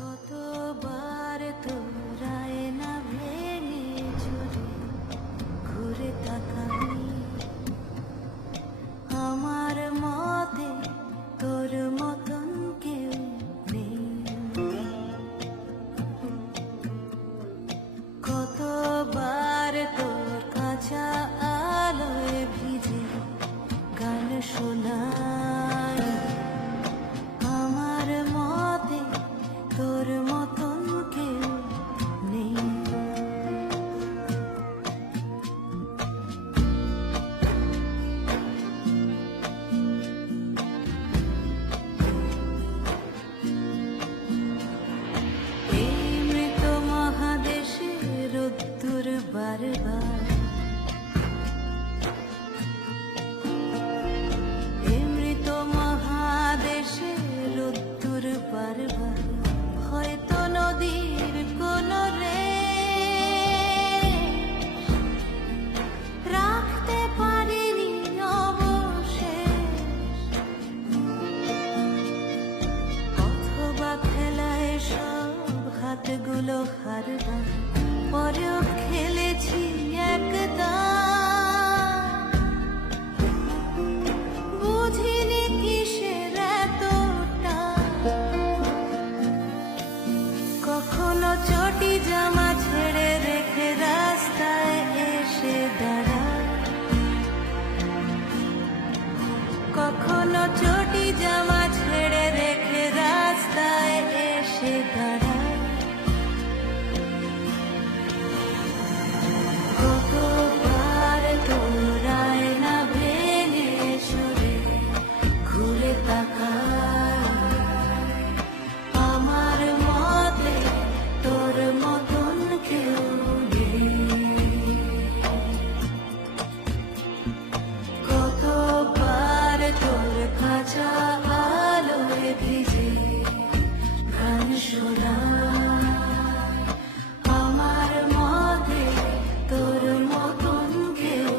কতবার তোরায় না ভেঙে চুরে ঘুরে তাকাই আমার মতে তোর মতন কেউ নেই। কতবার তোর কাঁচা আলোয় ভিজে গান শোনাই আমার মতে তোর মতন কেউ নেই। এই মৃত মহাদেশে রোদ্দুর বারবার এই মৃত মহাদেশে রোদ্দুর বারবার হয়তো নদীর কোন রে রাখতে পারিনি অবশেষ, অথবা খেলায় সব হাতগুলো হারবার পরেও খেলেছি একদম। বুঝিনি কিসের এতটা, কখনো চটি জামা ছেড়ে রেখে রাস্তায় এসে দাঁড়ায়, কখনো চটি জামা ছেড়ে রেখে রাস্তায় এসে দাঁড়ায়। কতবার তোরায় না ভেঙে চুরে ঘুরে তাকাই আমার মতে তোর মতন কেউ নেই। কতবার তোর কাঁচা আলোয় ভিজে গান শোনাই আমার মতে তোর মতন কেউ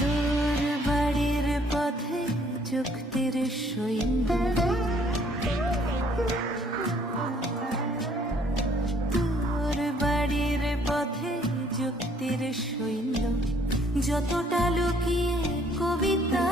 তোর বাড়ির পথে যুক্তির সৈন্য, তোর বাড়ির পথে যুক্তির সৈন্য যতটা লুকিয়ে কবিতা